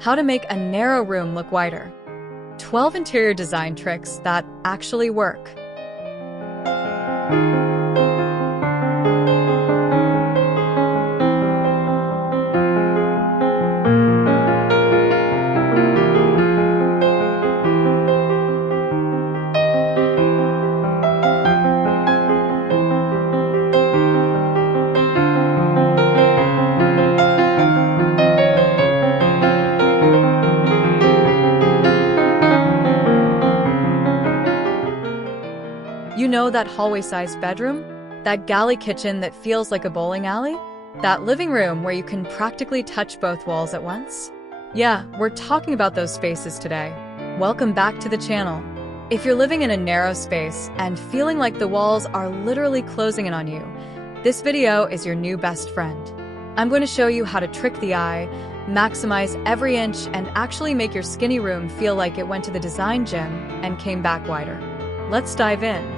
How to make a narrow room look wider. 12 interior design tricks that actually work. You know that hallway-sized bedroom? That galley kitchen that feels like a bowling alley? That living room where you can practically touch both walls at once? Yeah, we're talking about those spaces today. Welcome back to the channel. If you're living in a narrow space and feeling like the walls are literally closing in on you, this video is your new best friend. I'm going to show you how to trick the eye, maximize every inch, and actually make your skinny room feel like it went to the design gym and came back wider. Let's dive in.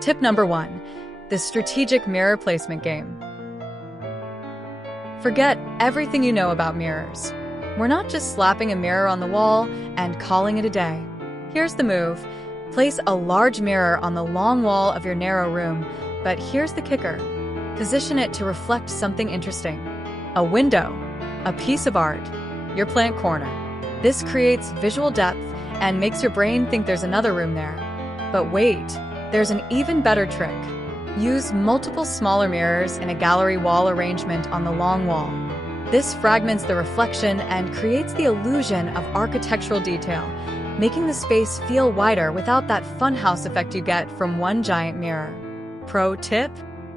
Tip number 1, the strategic mirror placement game. Forget everything you know about mirrors. We're not just slapping a mirror on the wall and calling it a day. Here's the move. Place a large mirror on the long wall of your narrow room, but here's the kicker. Position it to reflect something interesting. A window, a piece of art, your plant corner. This creates visual depth and makes your brain think there's another room there. But wait, there's an even better trick. Use multiple smaller mirrors in a gallery wall arrangement on the long wall. This fragments the reflection and creates the illusion of architectural detail, making the space feel wider without that funhouse effect you get from one giant mirror. Pro tip: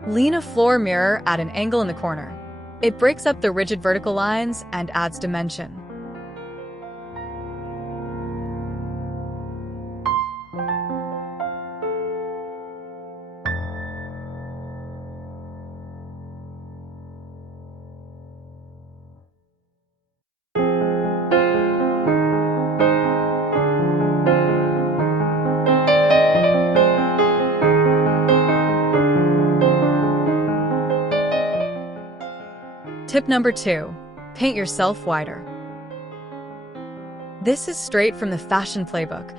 lean a floor mirror at an angle in the corner. It breaks up the rigid vertical lines and adds dimension. Tip number 2, paint yourself wider. This is straight from the fashion playbook.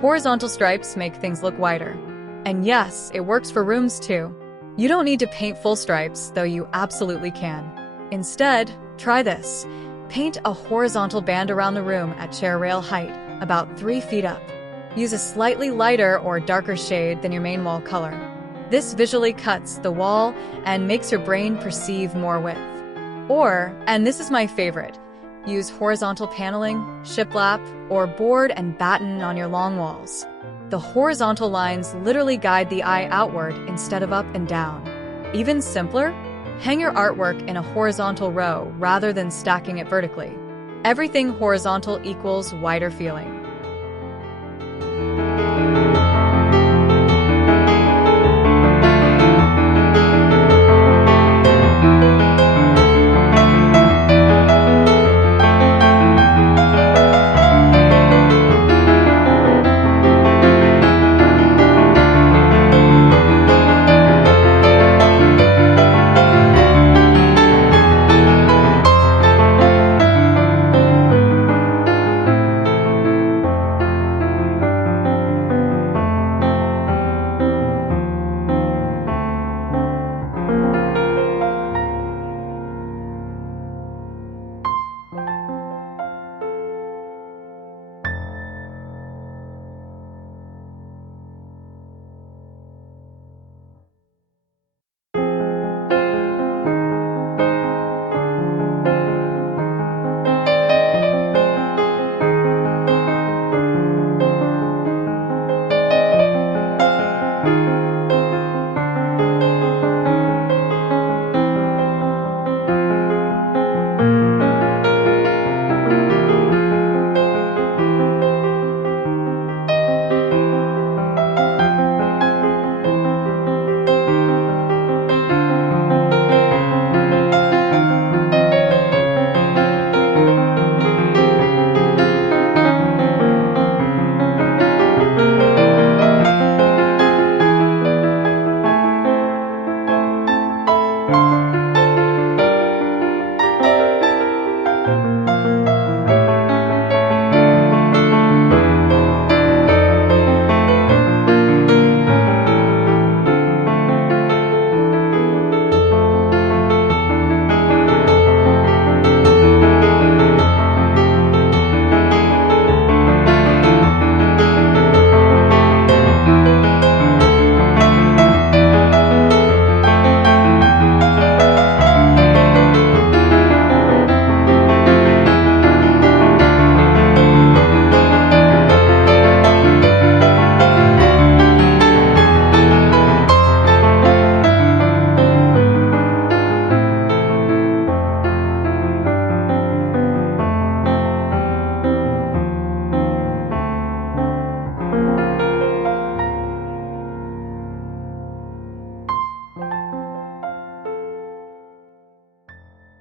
Horizontal stripes make things look wider. And yes, it works for rooms too. You don't need to paint full stripes, though you absolutely can. Instead, try this. Paint a horizontal band around the room at chair rail height, about 3 feet up. Use a slightly lighter or darker shade than your main wall color. This visually cuts the wall and makes your brain perceive more width. Or, and this is my favorite, use horizontal paneling, shiplap, or board and batten on your long walls. The horizontal lines literally guide the eye outward instead of up and down. Even simpler, hang your artwork in a horizontal row rather than stacking it vertically. Everything horizontal equals wider feeling.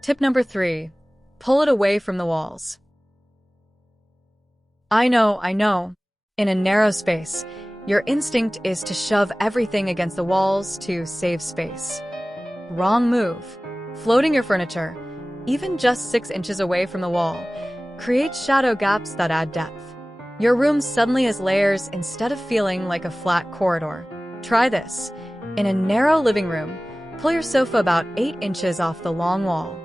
Tip number 3. Pull it away from the walls. I know. In a narrow space, your instinct is to shove everything against the walls to save space. Wrong move. Floating your furniture, even just 6 inches away from the wall, creates shadow gaps that add depth. Your room suddenly has layers instead of feeling like a flat corridor. Try this. In a narrow living room, pull your sofa about 8 inches off the long wall.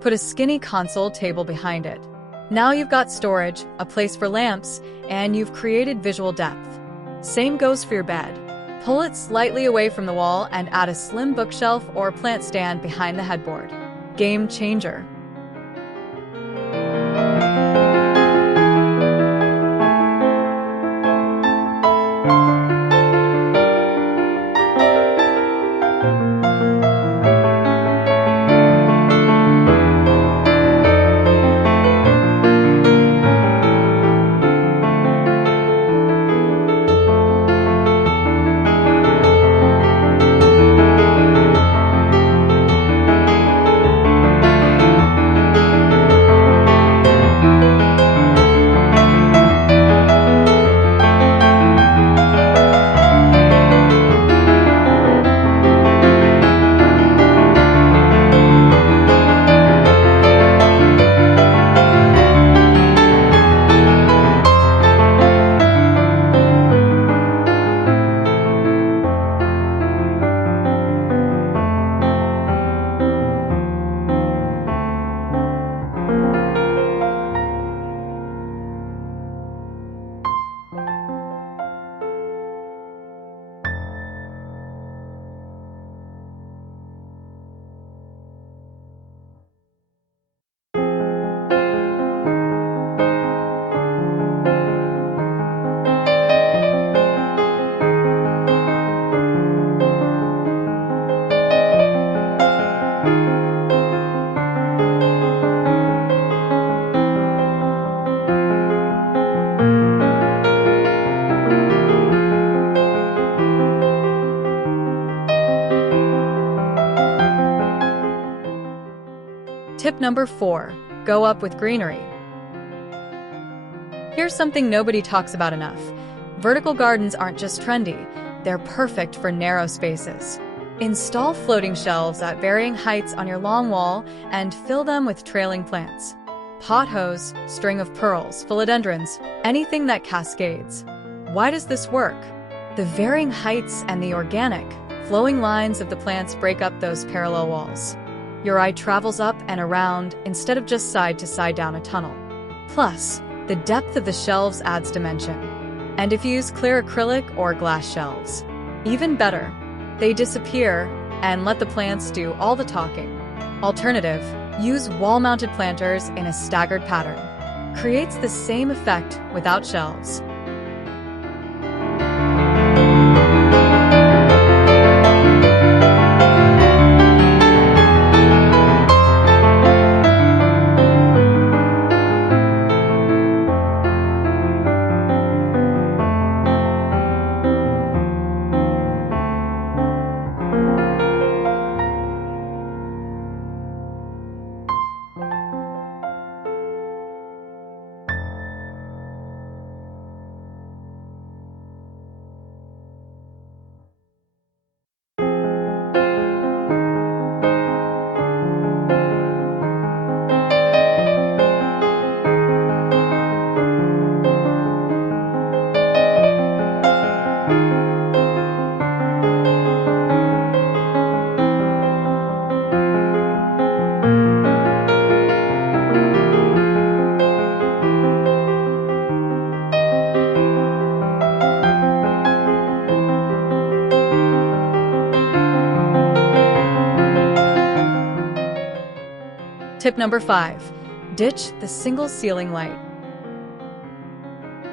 Put a skinny console table behind it. Now you've got storage, a place for lamps, and you've created visual depth. Same goes for your bed. Pull it slightly away from the wall and add a slim bookshelf or plant stand behind the headboard. Game changer. Tip number 4. Go up with greenery. Here's something nobody talks about enough. Vertical gardens aren't just trendy, they're perfect for narrow spaces. Install floating shelves at varying heights on your long wall and fill them with trailing plants. Pothos, string of pearls, philodendrons, anything that cascades. Why does this work? The varying heights and the organic, flowing lines of the plants break up those parallel walls. Your eye travels up and around instead of just side to side down a tunnel. Plus, the depth of the shelves adds dimension. And if you use clear acrylic or glass shelves, even better. They disappear and let the plants do all the talking. Alternative, use wall-mounted planters in a staggered pattern. Creates the same effect without shelves. Tip number 5. Ditch the single ceiling light.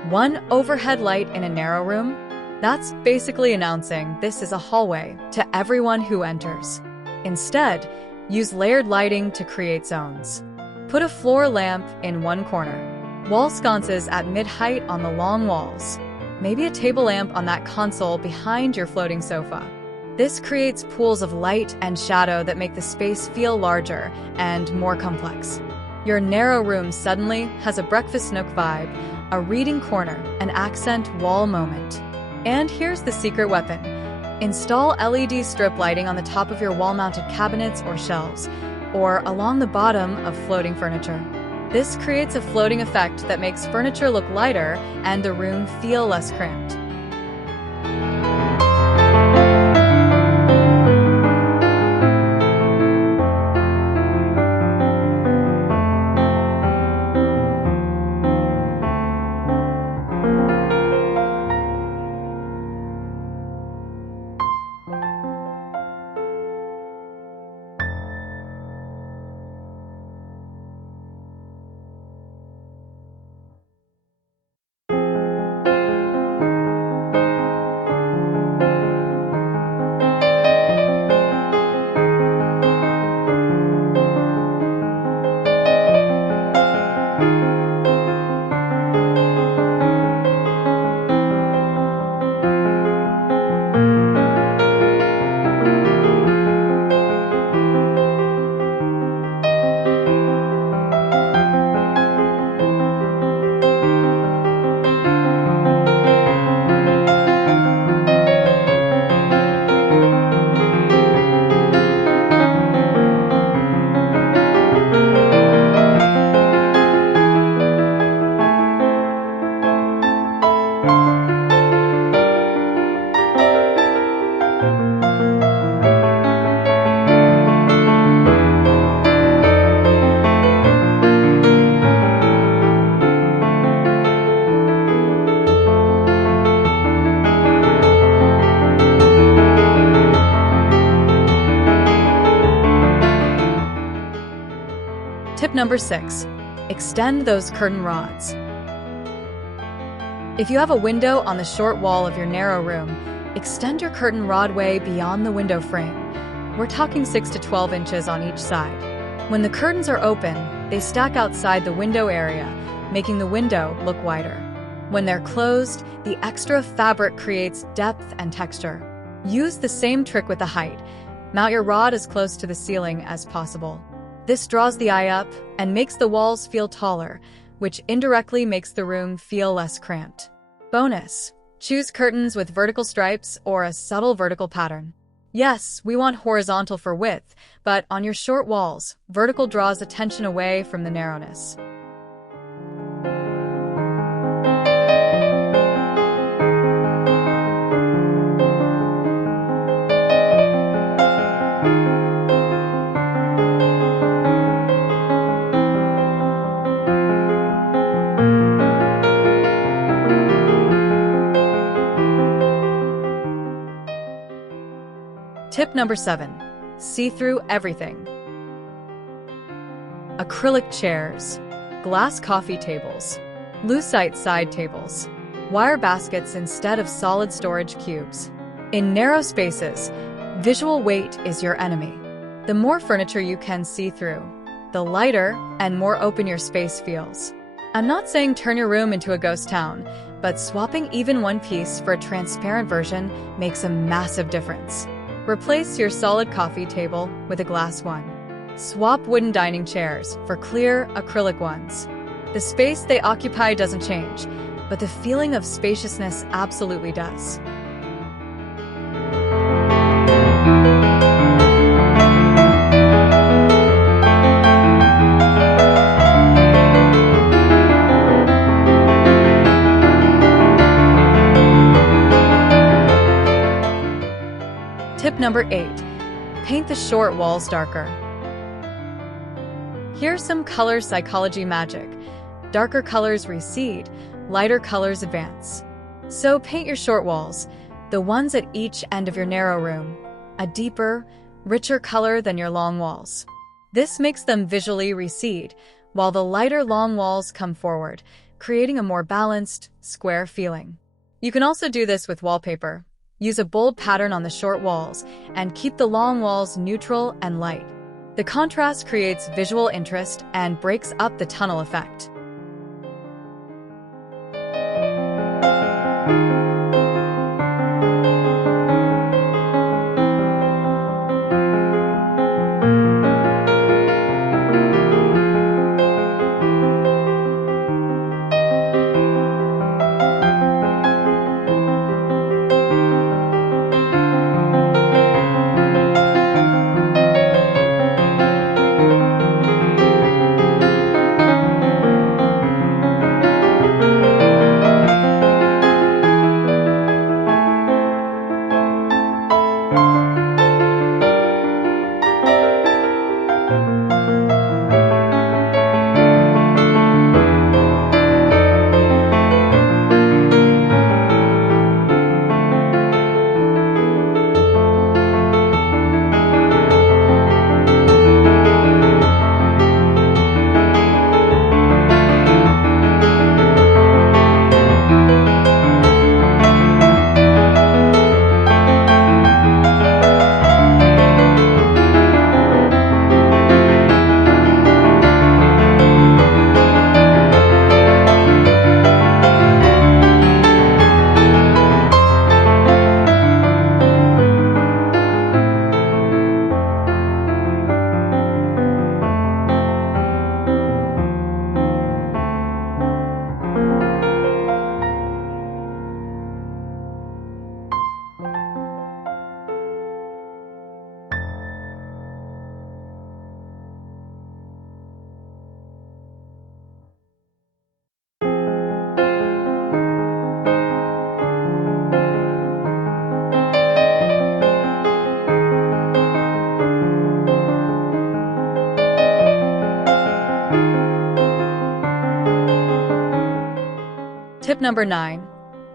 One overhead light in a narrow room? That's basically announcing this is a hallway to everyone who enters. Instead, use layered lighting to create zones. Put a floor lamp in one corner, wall sconces at mid-height on the long walls, maybe a table lamp on that console behind your floating sofa. This creates pools of light and shadow that make the space feel larger and more complex. Your narrow room suddenly has a breakfast nook vibe, a reading corner, an accent wall moment. And here's the secret weapon. Install LED strip lighting on the top of your wall-mounted cabinets or shelves, or along the bottom of floating furniture. This creates a floating effect that makes furniture look lighter and the room feel less cramped. Tip number 6. Extend those curtain rods. If you have a window on the short wall of your narrow room, extend your curtain rod way beyond the window frame. We're talking 6 to 12 inches on each side. When the curtains are open, they stack outside the window area, making the window look wider. When they're closed, the extra fabric creates depth and texture. Use the same trick with the height. Mount your rod as close to the ceiling as possible. This draws the eye up and makes the walls feel taller, which indirectly makes the room feel less cramped. Bonus: choose curtains with vertical stripes or a subtle vertical pattern. Yes, we want horizontal for width, but on your short walls, vertical draws attention away from the narrowness. Tip number 7. See through everything. Acrylic chairs, glass coffee tables, lucite side tables, wire baskets instead of solid storage cubes. In narrow spaces, visual weight is your enemy. The more furniture you can see through, the lighter and more open your space feels. I'm not saying turn your room into a ghost town, but swapping even one piece for a transparent version makes a massive difference. Replace your solid coffee table with a glass one. Swap wooden dining chairs for clear acrylic ones. The space they occupy doesn't change, but the feeling of spaciousness absolutely does. Tip number 8. Paint the short walls darker. Here's some color psychology magic. Darker colors recede, lighter colors advance. So paint your short walls, the ones at each end of your narrow room, a deeper, richer color than your long walls. This makes them visually recede, while the lighter long walls come forward, creating a more balanced, square feeling. You can also do this with wallpaper. Use a bold pattern on the short walls and keep the long walls neutral and light. The contrast creates visual interest and breaks up the tunnel effect. Tip number 9.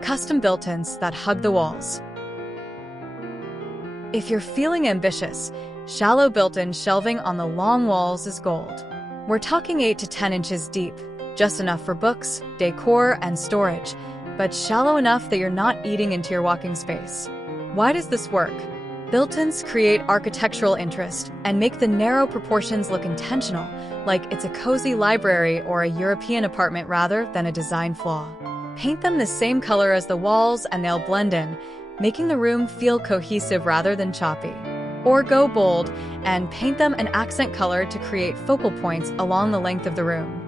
Custom built-ins that hug the walls. If you're feeling ambitious, shallow built-in shelving on the long walls is gold. We're talking 8 to 10 inches deep, just enough for books, decor, and storage, but shallow enough that you're not eating into your walking space. Why does this work? Built-ins create architectural interest and make the narrow proportions look intentional, like it's a cozy library or a European apartment rather than a design flaw. Paint them the same color as the walls and they'll blend in, making the room feel cohesive rather than choppy. Or go bold and paint them an accent color to create focal points along the length of the room.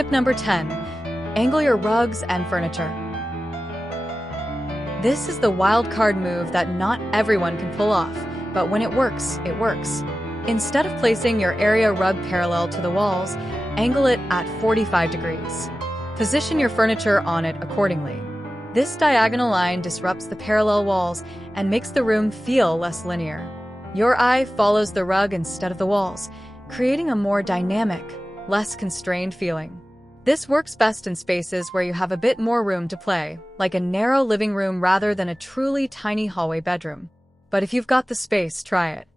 Tip number 10. Angle your rugs and furniture. This is the wild card move that not everyone can pull off, but when it works, it works. Instead of placing your area rug parallel to the walls, angle it at 45 degrees. Position your furniture on it accordingly. This diagonal line disrupts the parallel walls and makes the room feel less linear. Your eye follows the rug instead of the walls, creating a more dynamic, less constrained feeling. This works best in spaces where you have a bit more room to play, like a narrow living room rather than a truly tiny hallway bedroom. But if you've got the space, try it.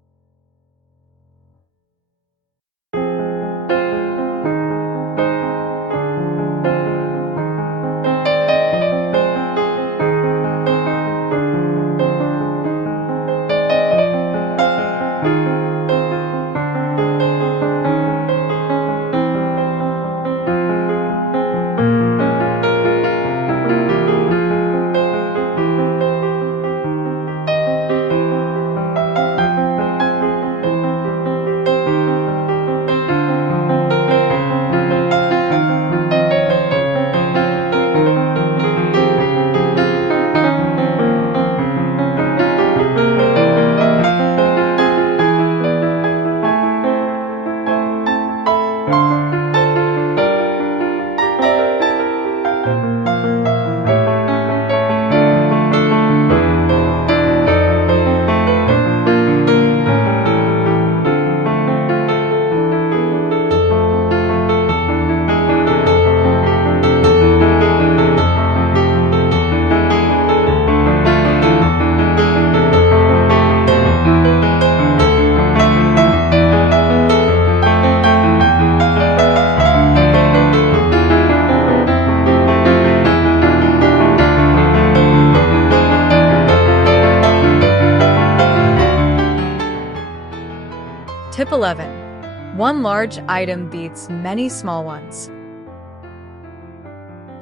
Tip 11. One large item beats many small ones.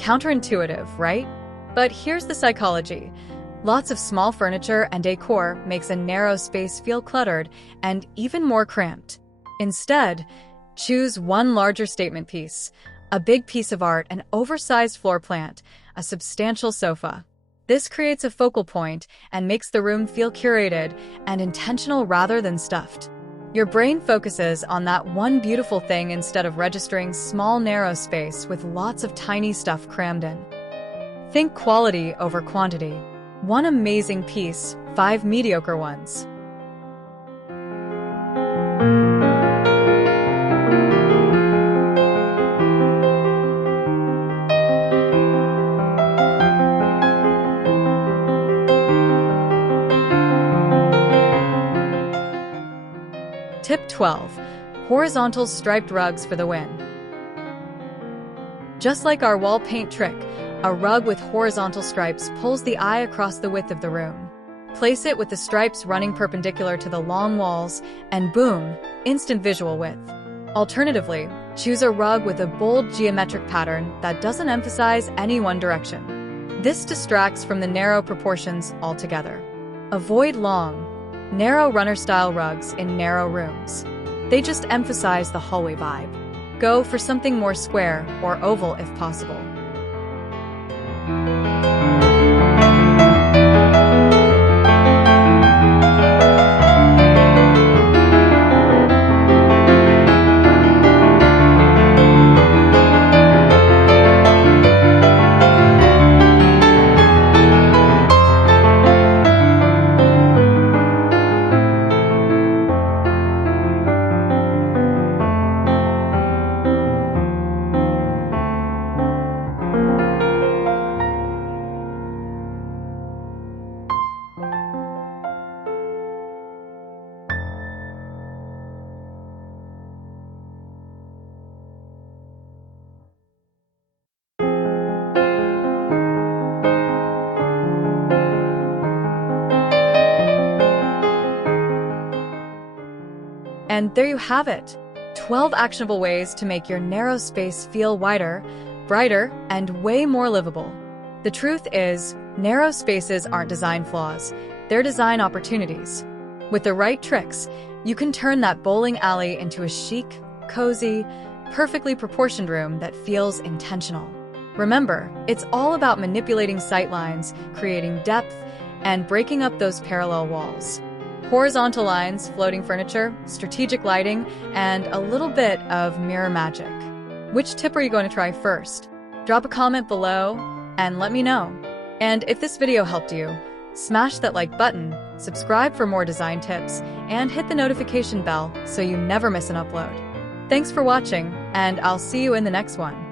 Counterintuitive, right? But here's the psychology. Lots of small furniture and decor makes a narrow space feel cluttered and even more cramped. Instead, choose one larger statement piece, a big piece of art, an oversized floor plant, a substantial sofa. This creates a focal point and makes the room feel curated and intentional rather than stuffed. Your brain focuses on that one beautiful thing instead of registering small, narrow space with lots of tiny stuff crammed in. Think quality over quantity. One amazing piece, 5 mediocre ones. Tip 12. Horizontal striped rugs for the win. Just like our wall paint trick, a rug with horizontal stripes pulls the eye across the width of the room. Place it with the stripes running perpendicular to the long walls, and boom, instant visual width. Alternatively, choose a rug with a bold geometric pattern that doesn't emphasize any one direction. This distracts from the narrow proportions altogether. Avoid long, narrow runner-style rugs in narrow rooms. They just emphasize the hallway vibe. Go for something more square or oval if possible. And there you have it, 12 actionable ways to make your narrow space feel wider, brighter, and way more livable. The truth is, narrow spaces aren't design flaws, they're design opportunities. With the right tricks, you can turn that bowling alley into a chic, cozy, perfectly proportioned room that feels intentional. Remember, it's all about manipulating sightlines, creating depth, and breaking up those parallel walls. Horizontal lines, floating furniture, strategic lighting, and a little bit of mirror magic. Which tip are you going to try first? Drop a comment below and let me know. And if this video helped you, smash that like button, subscribe for more design tips, and hit the notification bell so you never miss an upload. Thanks for watching, and I'll see you in the next one.